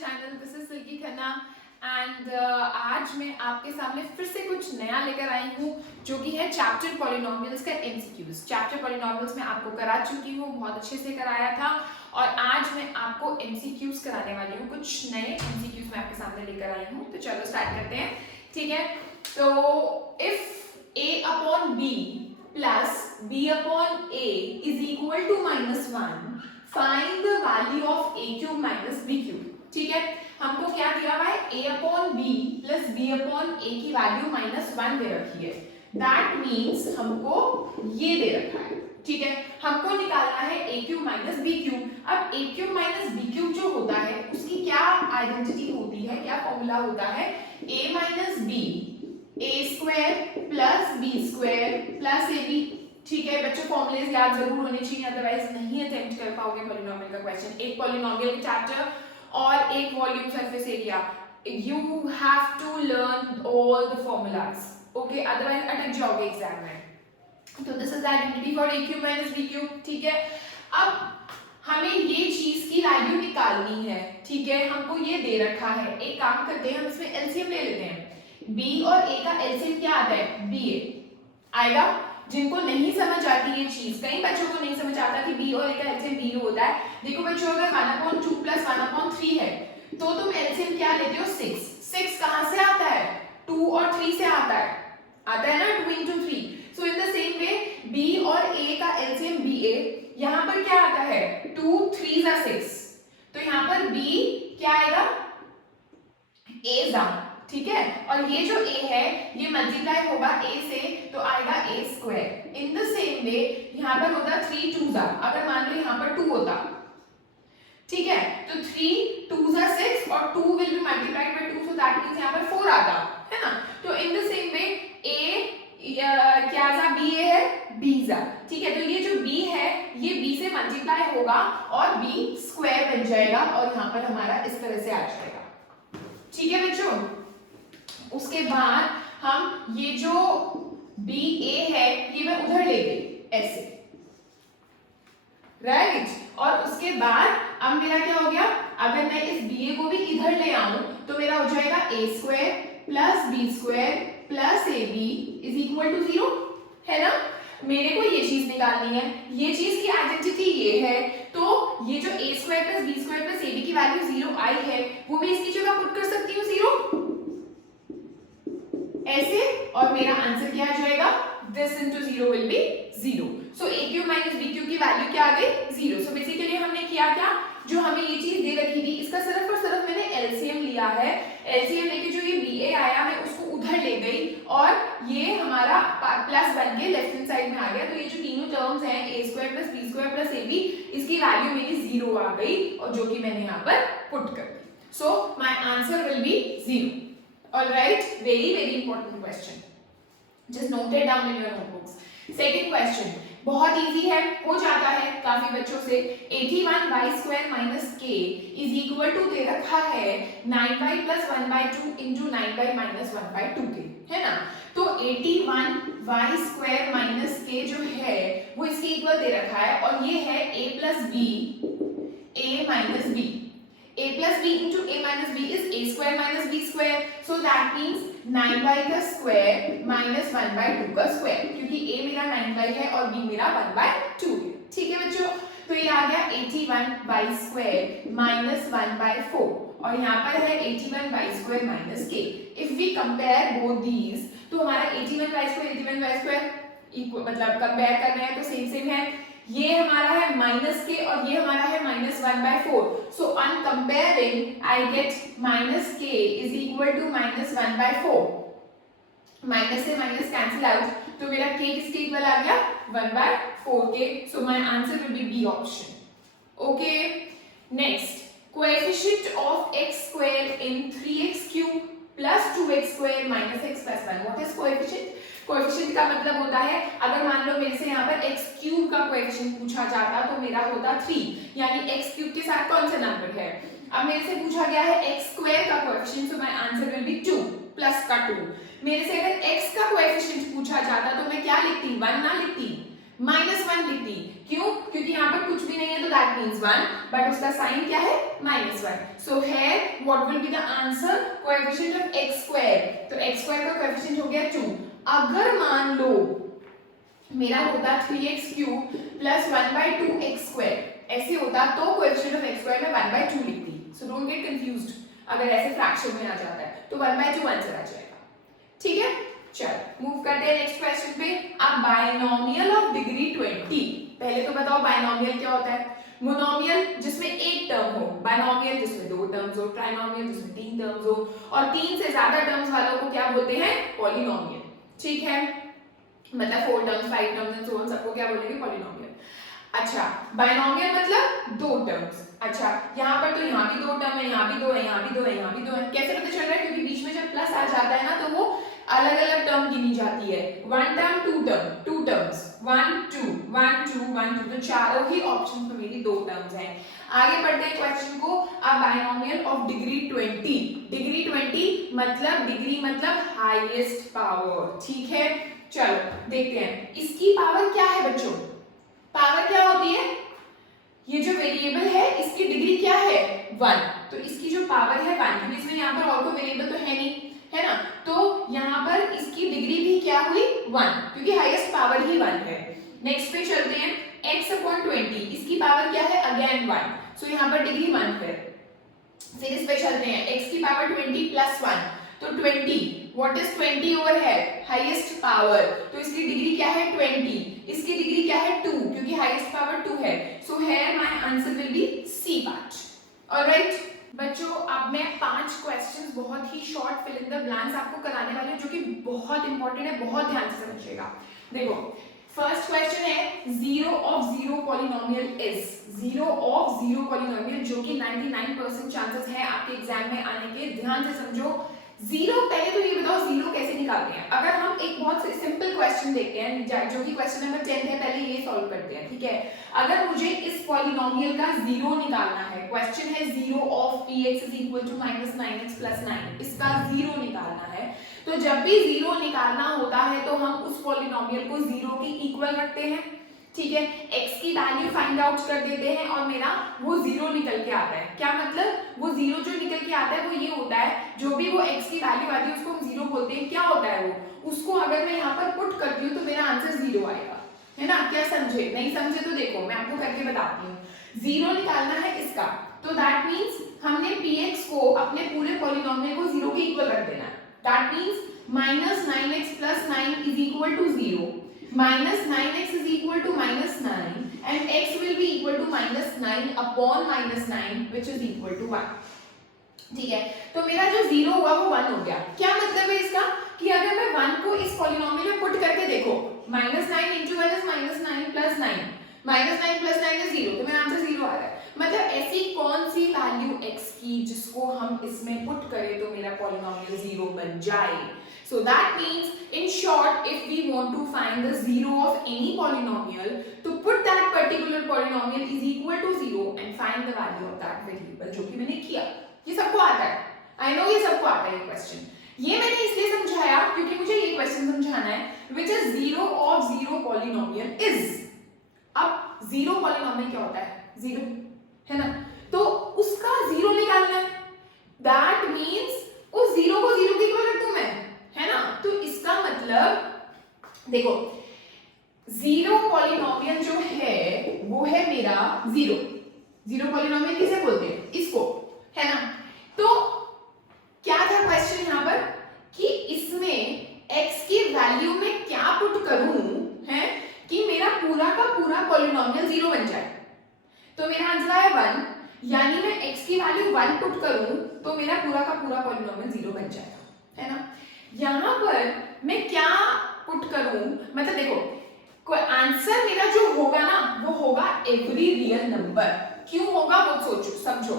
Channel, this is Silky Khanna and आज मैं आपके सामने फिर से कुछ नया लेकर आई हूँ जो कि है चैप्टर पॉलिनोमियल्स का एमसीक्यूज। चैप्टर पॉलिनोमियल्स में आपको करा चुकी हूँ, बहुत अच्छे से कराया था और आज मैं आपको एमसीक्यूज कराने वाली हूँ। कुछ नए एमसीक्यूज मैं आपके सामने लेकर आई हूँ, तो चलो स्टार्ट करते हैं। ठीक है, तो if a upon b plus b upon a is equal to -1, find the value of a cube minus b cube. ठीक है, हमको क्या दिया हुआ है, a upon b plus b upon a की वैल्यू -1 दे रखी है। दैट मीन्स हमको ये दे रखा है। ठीक है, हमको निकालना है a cube minus b cube. अब a cube minus b cube जो होता है उसकी क्या आइडेंटिटी होती है, क्या फॉर्मूला होता है, a minus b a square plus b square plus ab। ठीक है बच्चों, फॉर्मूलेस याद जरूर होने चाहिए, अदरवाइज नहीं अटेम्प्ट कर पाओगे पॉलिनोमियल का क्वेश्चन। एक पॉलिनोमियल का चैप्टर और एक volume surface area, you have to learn all the formulas, okay, otherwise अटक जाओगे एग्जाम में। तो this is identity for a cube minus b cube. ठीक है, अब हमें ये चीज की वैल्यू निकालनी है। ठीक है, हमको ये दे रखा है, एक काम करते हैं, हम इसमें एलसीएम ले लेते हैं। b और a का एलसीएम क्या आता है, ba आएगा। जिनको नहीं समझ आती ये चीज, कई बच्चों को नहीं समझ आता कि b और a का एलसीएम b होता है। देखो बच्चों, अगर 1/2 प्लस 1/3 है तो तुम एलसीएम क्या लेते हो, 6। 6 कहां से आता है, 2 और 3 से आता है ना, 2 into 3। So in the same way b और a का एलसीएम ba, यहां पर क्या आता है, 2 3 जा 6, तो यहां पर b क्या आएगा, a जा। ठीक है, और ये जो a है ये मल्टीप्लाई होगा a से, तो आएगा a square. In the same way यहाँ पर होता 3 2 जा, अगर मान लो यहाँ पर 2 होता, ठीक है, तो 3 2 जा 6 और 2 will be multiplied by 2, so that means यहाँ पर 4 आता है ना। तो in the same way a क्या जा, b a है, b जा। ठीक है, तो ये जो b है ये b से मल्टीप्लाई होगा और b स्क्वायर बन जाएगा और यहाँ पर हमारा इस तरह से आ जाएगा। ठीक है बच्चों, उसके बाद हम ये जो बी ए है ये मैं उधर ले गई ऐसे, राइट। और उसके बाद अब मेरा क्या हो गया, अगर मैं इस बी ए को भी इधर ले आऊं तो मेरा हो जाएगा a square plus B square plus A B is equal to 0, है ना। मेरे को ये चीज निकालनी है, ये चीज की आइडेंटिटी ये है, तो ये जो a square plus B square plus A B की वैल्यू 0 आई है वो मैं इसकी जगह पुट कर सकती हूँ 0 ऐसे, और मेरा आंसर क्या आ जाएगा, this into 0 will be 0। so a cube minus b cube की वैल्यू क्या आ गई, 0। so बेसिकली हमने किया क्या, जो हमें ये चीज दे रखी थी इसका सिर्फ और सिर्फ मैंने एलसीएम लिया है। एलसीएम लेके जो ये ba आया मैं उसको उधर ले गई और ये हमारा प्लस बन के लेफ्ट हैंड साइड में आ गया। तो ये जो तीनों टर्म्स हैं a square plus b square plus ab, इसकी वैल्यू मेरी 0 आ गई और जो कि मैंने यहाँ पर पुट कर दी। So my answer will be 0। Alright, very important question. Just note it down in your notebooks. Second question, बहुत इजी है, हो जाता है काफी बच्चों से। 81y square minus k is equal to दे रखा है 9y plus 1/2 into 9y minus 1/2 के, है ना। तो 81y स्क्वायर माइनस k जो है वो इसके इक्वल दे रखा है और ये है a plus b a minus b। a plus b into a minus b is a square minus b square, so that means 9y का square minus 1/2 का square, क्योंकि a मेरा 9y है और b मेरा 1/2 है। ठीक है बच्चों, तो ये आ गया 81y square minus 1/4 और यहाँ पर है 81y square minus k। If we compare both these, तो हमारा 81y square इक्वल, मतलब कंपेयर कर रहे हैं तो सेम है। ये हमारा है माइनस के और ये हमारा है -1/4। So on comparing I get minus K is equal to -1/4। Minus से माइनस कैंसिल आउट, तो मेरा के किसके इक्वल आ गया, 1/4 के। So my answer will be B option. Okay, next, coefficient of x square in 3x cube plus 2x square minus x plus 1। What is coefficient? Coefficient का मतलब होता है, अगर मान लो मेरे से यहाँ पर x क्यूब का कोएफिशिएंट पूछा जाता तो मेरा होता 3, यानी x क्यूब के साथ कौन सा नंबर है। अब मेरे से पूछा गया है x स्क्वायर का coefficient, so my answer will B 2 plus का 2। मेरे से अगर x का कोएफिशिएंट पूछा जाता तो मैं क्या लिखती, 1 ना लिखती, -1 लिखती। क्यों? क्योंकि यहाँ पर कुछ भी नहीं है तो दैट मीन्स 1, बट उसका साइन क्या है? -1। So here what will be the answer? Coefficient of x square, तो x स्क्वायर का कोएफिशिएंट हो गया 2। अगर मान लो मेरा होता 3x cube plus 1/2 x square, ऐसे होता तो कोएफिशिएंट ऑफ x स्क्वायर में 1/2 लिखती। सो डोंट गेट कंफ्यूज्ड, अगर ऐसे फ्रैक्शन में आ जाता है तो 1/2 आंसर आ जाएगा। ठीक है, चल मूव करते हैं नेक्स्ट क्वेश्चन पे। अब बायनोमियल ऑफ डिग्री 20, पहले तो बताओ बायनोमियल क्या होता है? मोनोमियल जिसमें एक टर्म हो, बायनोमियल जिसमें 2 टर्म्स हो, ट्राइनोमियल जिसमें 3 टर्म्स हो, और 3 से ज्यादा टर्म्स वालों को क्या बोलते हैं? पॉलिनोमियल। ठीक है, मतलब 4 terms 5 terms and so on, सबको क्या बोलेंगे? पॉलिनोमियल। अच्छा, बायनोमियल मतलब 2 टर्म्स। अच्छा, यहाँ पर तो यहाँ भी 2 टर्म है, यहाँ भी 2 है, यहाँ भी 2 है, यहाँ भी 2 है। कैसे पता चल रहा है? क्योंकि बीच में जब प्लस आ जाता है ना तो वो अलग अलग टर्म गिनी जाती है। 1 टर्म 2 टर्म, 2 टर्म्स, 1 2 1 2 1 2, तो चारों ही ऑप्शन में मेरी 2 टर्म्स हैं। आगे बढ़ते हैं क्वेश्चन को। अब बायनोमियल ऑफ डिग्री 20, डिग्री 20 मतलब डिग्री मतलब हाईएस्ट पावर। ठीक है, चलो देखते हैं इसकी पावर क्या है बच्चों। पावर क्या होती है? ये जो वेरिएबल है इसकी डिग्री क्या है? 1, तो इसकी जो पावर है 1, क्योंकि इसमें यहाँ पर और कोई वेरिएबल तो है नहीं, है ना, तो यहाँ पर इसकी डिग्री भी क्या हुई? 1, क्योंकि हाईएस्ट पावर ही 1 है। नेक्स्ट पे चलते हैं, x/20, इसकी पावर क्या है? अगेन 1, सो यहाँ पर डिग्री 1 है। फिर इस पे चलते हैं, x की पावर 20 प्लस 1, तो 20, व्हाट इज 20 ओवर है? हाईएस्ट पावर, तो इसकी डिग्री क्या है? 20, इसकी डिग्री क्या है? 2, क्योंकि हाईएस्ट पावर 2 है। So here my answer will be C part. Alright बच्चों, अब मैं 5 क्वेश्चंस बहुत ही short fill in the blanks आपको कराने वाली हूं, जो कि बहुत इंपॉर्टेंट है, बहुत ध्यान से समझिएगा। देखो, फर्स्ट क्वेश्चन है 0 of 0 polynomial is, 0 of 0 polynomial जो कि 99% चांसेस है आपके एग्जाम में आने के। ध्यान से समझो। 0, पहले तो ये बताओ 0 कैसे निकालते हैं। अगर हम एक बहुत सिंपल क्वेश्चन देखते हैं जो कि क्वेश्चन नंबर 10 है, पहले ये सॉल्व करते हैं। ठीक है, अगर मुझे इस पॉलिनोमियल का 0 निकालना है, क्वेश्चन है 0 of px is equal to -9x plus 9, इसका 0 निकालना है, तो जब भी 0 निकालना होता है तो हम उस पॉलिनोमियल को 0 के इक्वल रखते हैं। ठीक है, x की वैल्यू फाइंड आउट कर देते हैं और मेरा वो 0 निकल के आता है। क्या मतलब? वो 0 जो निकल के आता है वो ये होता है, जो भी वो x की वैल्यू आती है उसको हम 0 बोलते हैं। क्या होता है वो? उसको अगर मैं यहाँ पर पुट करती हूँ तो मेरा आंसर 0 आएगा, है ना। क्या समझे? नहीं समझे तो देखो मैं आपको करके बताती हूँ। 0 निकालना है इसका, तो दैट मीन्स हमने px को अपने पूरे पॉलिनोमियल को 0 के इक्वल रख देना है। That means -9x plus 9 is equal to 0, -9x is equal to -9 and x will be equal to -9 upon -9 which is equal to 1। ठीक है, तो मेरा जो 0 हुआ वो 1 हो गया। क्या मतलब है इसका? कि अगर मैं 1 को इस पॉलिनोमियल में पुट करके देखो, -9 into 1 is -9 plus 9, -9 plus 9 is 0, तो मेरा आंसर 0 आ रहा है। मतलब ऐसी कौन सी वैल्यू x की जिसको हम इसमें पुट करें तो मेरा पॉलिनोमियल 0 बन जाए। So that means, in short, if we want to find the 0 of any polynomial, to put that particular polynomial is equal to 0 and find the value of that variable, जो कि मैंने किया। ये सबको आता है, I know ये सबको आता है ये क्वेश्चन। ये मैंने इसलिए समझाया क्योंकि मुझे ये क्वेश्चन समझाना है, which is 0 of 0 polynomial is। अब 0 polynomial क्या होता है? 0, है ना, तो उसका 0 निकालना है। That means उस 0 को 0 के इक्वल रख दूं मैं, है ना। तो इसका मतलब देखो, 0 पॉलिनोमियल जो है वो है मेरा 0। 0 पॉलिनोमियल किसे बोलते हैं? इसको, है ना। तो क्या था क्वेश्चन यहाँ पर कि इसमें x की वैल्यू में क्या पुट करूं, है कि मेरा पूरा का पूरा पॉलिनोमियल 0 बन जाए। तो मेरा आंसर आया 1, यानी मैं x की वैल्यू 1 पुट करूं तो मेरा पूरा का पूरा पॉलिनोमियल 0 बन जाएगा, है ना। यहाँ पर मैं क्या पुट करूं, मतलब देखो आंसर मेरा जो होगा ना वो होगा एवरी रियल नंबर। क्यों होगा वो सोचो, समझो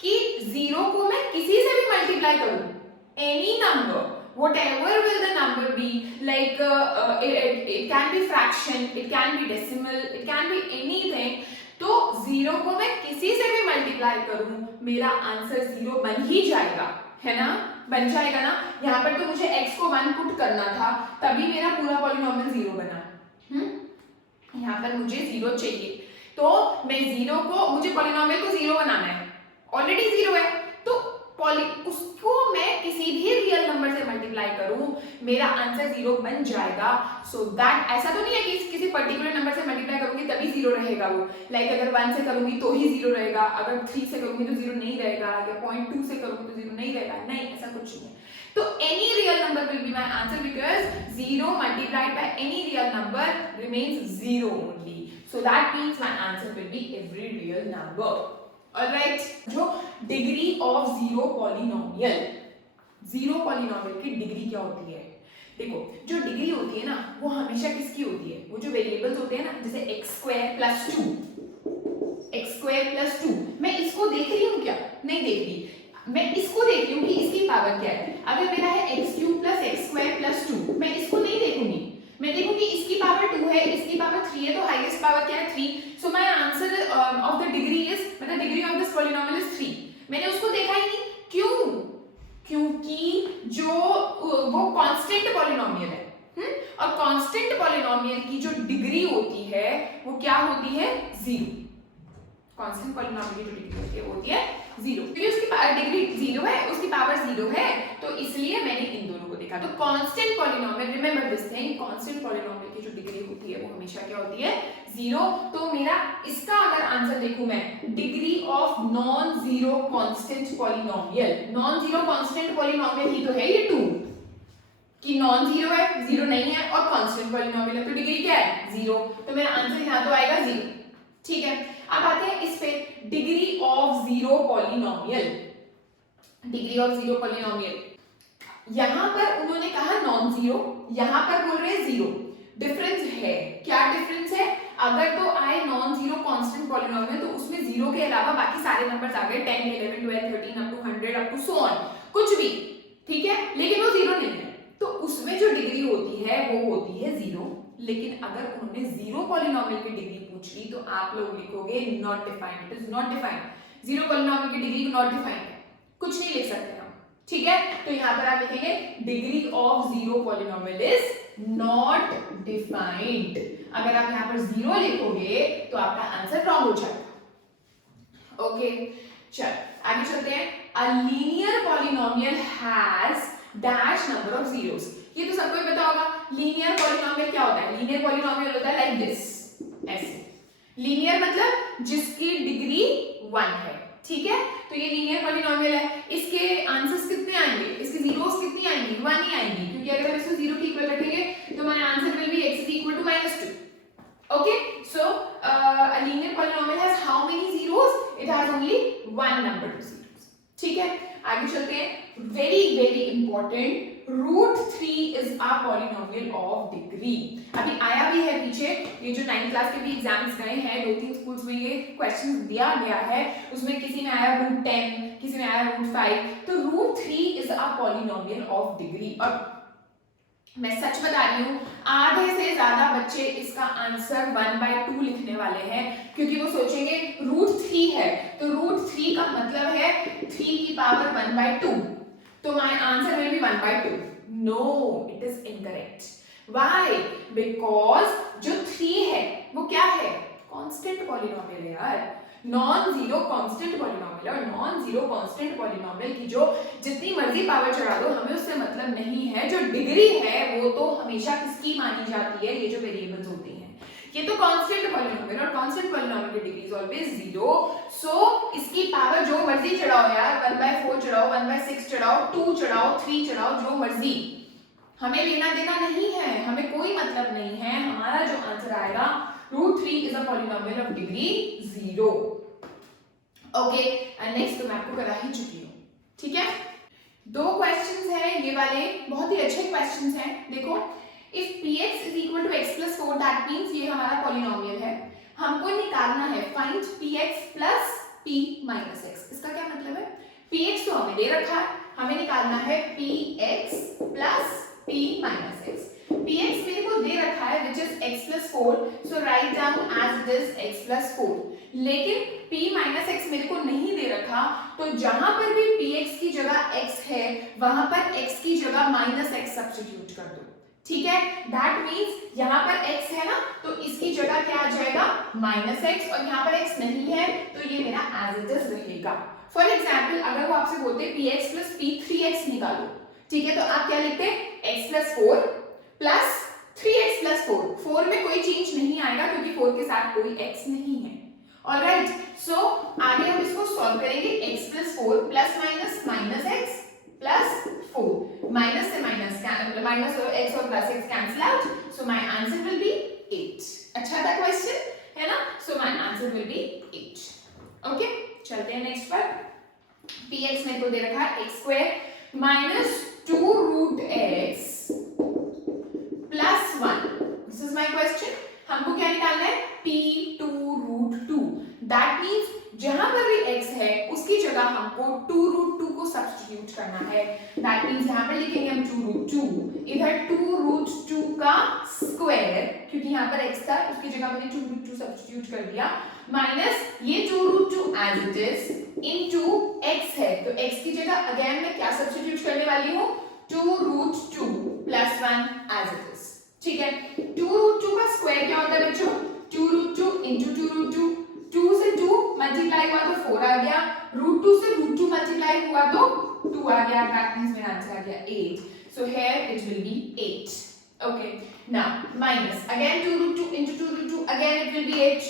कि 0 को मैं किसी से भी मल्टीप्लाई करूं, any number, whatever will the number be, like it can be fraction, it can be decimal, it can be anything। तो 0 को मैं किसी से भी मल्टीप्लाई करूं मेरा आंसर 0 बन ही जाएगा, है ना, बन जाएगा ना। यहाँ पर तो मुझे x को 1 पुट करना था तभी मेरा पूरा पॉलिनोमियल 0 बना। यहाँ पर मुझे 0 चाहिए, तो मैं 0 को, मुझे पॉलिनोमियल को 0 बनाना है, ऑलरेडी 0 है, तो उसको मैं किसी भी रियल नंबर से मल्टीप्लाई करूं, मेरा आंसर 0 बन जाएगा। सो दैट, ऐसा तो नहीं है कि किसी पर्टिकुलर नंबर से मल्टीप्लाई करूंगी तभी 0 रहेगा वो, लाइक अगर 1 से करूंगी तो ही 0 रहेगा, अगर 3 से करूंगी तो 0 नहीं रहेगा, या 0.2 से करूंगी तो 0 नहीं रहेगा, नहीं, ऐसा कुछ नहीं है। तो any real number will be my answer because 0 multiplied by any real number remains 0 only. So that means my answer will be every real number. Alright, जो degree of zero polynomial, zero polynomial की degree क्या होती है? देखो, जो degree होती है ना, वो हमेशा किसकी होती है? वो जो वेरिएबल्स होते हैं ना, जैसे x square plus 2, x square plus 2, मैं इसको देख रही हूँ क्या? नहीं देख रही, मैं इसको देख रही हूँ कि इसकी पावर क्या है। अगर मेरा है x cube plus x square plus 2, मैं इसको नहीं देखूंगी, मैं देखूंगी इसकी पावर 2 है, इसकी पावर 3 है, तो हाईएस्ट पावर क्या है? 3। So my answer of the degree is, मतलब degree of this polynomial is 3। मैंने उसको देखा ही नहीं, क्यों? क्योंकि जो वो कांस्टेंट पॉलिनोमियल है, और कांस्टेंट पॉलिनोमियल की जो डिग्री होती है वो क्या होती है? 0। कांस्टेंट पॉलिनोमियल की जो डिग्री होती है वो होती है 0, क्योंकि उसकी डिग्री 0 है, उसकी पावर 0 है, तो इसलिए मैंने इन दोनों को देखा। तो constant polynomial, remember this thing, constant polynomial की जो डिग्री होती है वो हमेशा क्या होती है? 0। तो मेरा इसका अगर आंसर देखूं मैं, degree of non zero constant polynomial, non zero constant polynomial ही तो है ये 2, कि नॉन जीरो है, 0 नहीं है, और कांस्टेंट पॉलिनोमियल है, तो डिग्री क्या है? 0। तो मेरा आंसर यहाँ तो आएगा 0। ठीक है, अब आते हैं इस पे, degree of zero polynomial, degree of zero polynomial, यहां पर उन्होंने कहा नॉन जीरो, यहां पर बोल रहे हैं 0। डिफरेंस है, क्या डिफरेंस है? अगर तो आए नॉन जीरो कांस्टेंट पॉलिनोमियल तो उसमें 0 के अलावा बाकी सारे नंबर्स आ गए, 10 11 12 13 up to 100 up to so on, कुछ भी, ठीक है, लेकिन वो 0 नहीं है, तो उसमें जो डिग्री होती है वो होती है 0। लेकिन अगर उन्होंने जीरो पॉलिनोमियल की डिग्री पूछ ली तो आप लोग लिखोगे not defined, it is not defined, zero polynomial की डिग्री नॉट डिफाइंड है, कुछ नहीं लिख सकते हम, ठीक है। तो यहां पर आप लिखेंगे degree of zero polynomial is not defined. अगर आप यहां पर 0 लिखोगे तो आपका आंसर रॉन्ग हो जाएगा। ओके, चल आगे चलते हैं। A linear polynomial has dash number of zeros, ये तो सबको ही पता होगा। लीनियर पॉलिनोमियल क्या होता है? लीनियर पॉलिनोमियल होता है लाइक दिस, ऐसे। लीनियर मतलब जिसकी डिग्री 1 है, ठीक है, तो ये लीनियर पॉलिनोमियल है। इसके आंसर्स कितने आएंगे? इसकी जीरोस कितनी आएंगी? 1 ही आएंगी, क्योंकि अगर हम इसको 0 के इक्वल रखेंगे तो हमारा answer will B x is equal to -2। Okay, so a linear polynomial has how many zeros? It has only one number of zeros, ठीक है। आगे चलते हैं, very very important, √3 is a polynomial of degree। अभी आया भी है पीछे, ये जो 9th क्लास के भी एग्जाम्स गए हैं, 2-3 स्कूल्स में ये क्वेश्चन दिया गया है, उसमें किसी में आया √10, किसी में आया √5, तो √3 is a polynomial of degree। और मैं सच बता रही हूँ, आधे से ज्यादा बच्चे इसका आंसर 1/2 लिखने वाले हैं, क्योंकि वो सोचेंगे √3 है तो √3 का मतलब है 3 की पावर 1/2, तो my answer will be 1/2। No, it is incorrect. Why? Because जो 3 है वो क्या है? कांस्टेंट पॉलिनोमियल है यार, नॉन जीरो कांस्टेंट पॉलिनोमियल। और नॉन जीरो कांस्टेंट पॉलिनोमियल की जो जितनी मर्जी पावर चढ़ा दो, हमें उससे मतलब नहीं है। जो डिग्री है वो तो हमेशा किसकी मानी जाती है? ये जो वेरिएबल्स होती हैं, ये तो कांस्टेंट पॉलिनोमियल, और कांस्टेंट पॉलिनोमियल की डिग्री इज ऑलवेज 0। सो इसकी पावर जो मर्जी चढ़ाओ यार, 1/4 चढ़ाओ, 1/6 चढ़ाओ, 2 चढ़ाओ, 3 चढ़ाओ, जो मर्जी, हमें लेना देना नहीं है, हमें कोई मतलब नहीं है। हमारा जो आंसर आएगा √3 is a polynomial of degree 0। Okay, and next तो मैं आपको करा ही चुकी हूँ, ठीक है। 2 क्वेश्चंस हैं ये वाले, बहुत ही अच्छे क्वेश्चंस हैं। देखो, if px is equal to x plus 4, that means ये हमारा पॉलिनोमियल है, हमको निकालना है find px plus p minus x। इसका क्या मतलब है? px तो हमें दे रखा है, हमें निकालना है px plus p minus x। px मेरे को दे रखा है which is x plus 4, so write down as it is x plus 4। लेकिन p minus x मेरे को नहीं दे रखा, तो जहां पर भी px की जगह x है वहां पर x की जगह -x सब्स्टिट्यूट कर दो। ठीक है, दैट मीन्स यहाँ पर x है ना, तो इसकी जगह क्या आ जाएगा -x, और यहाँ पर x नहीं है तो ये मेरा एज इट इज रहेगा। फॉर एग्जाम्पल अगर वो आपसे बोलते p(x + p3x) निकालो, ठीक है, तो आप क्या लिखते हैं x + 4 प्लस 3x + 4, 4 में कोई चेंज नहीं आएगा क्योंकि 4 के साथ कोई x नहीं है। ऑलराइट, सो आगे हम इसको सॉल्व करेंगे, x + 4 plus minus x plus 4, minus से माइनस और x और plus x cancel out, so my answer will B 8। अच्छा था क्वेश्चन है ना, सो my answer will B 8। Okay, चलते हैं नेक्स्ट पर। px मेरे को दे रखा है x² - 2√x + 1। This is my question. हमको क्या निकालना है p2√2, दैट मींस जहां पर भी x है उसकी जगह हमको 2√2 को सब्स्टिट्यूट करना है। दैट मींस यहां पर लिखेंगे हम 2√2, इधर 2√2 का स्क्वायर, क्योंकि यहां पर x था उसकी जगह मैंने 2√2 सब्स्टिट्यूट कर दिया, माइनस ये 2√2 as it is into x है, तो x की जगह अगेन मैं क्या सब्स्टिट्यूट करने वाली हूं 2√2 + 1 एज इट इज। ठीक है, 2√2 का स्क्वायर क्या होता है बच्चों 2√2 इनटू 2√2, 2 से 2 मल्टीप्लाई हुआ तो 4 आ गया, √2 से √2 मल्टीप्लाई हुआ तो 2 आ गया, दैट मींस मेरा आंसर आ गया 8। So here it will be 8। Okay, now minus again 2√2 into 2√2, again it will be 8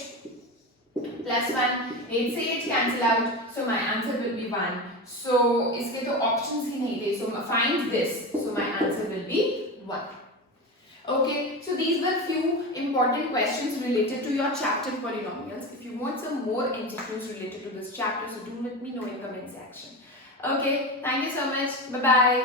plus 1, 8 से 8 cancel out, so my answer will B 1। सो इसके तो ऑप्शंस ही नहीं थे, so find this, so my answer will B 1। Okay, so these were few important questions related to your chapter polynomials. If you want some more MCQs related to this chapter, so do let me know in comment section. Okay, thank you so much. Bye bye.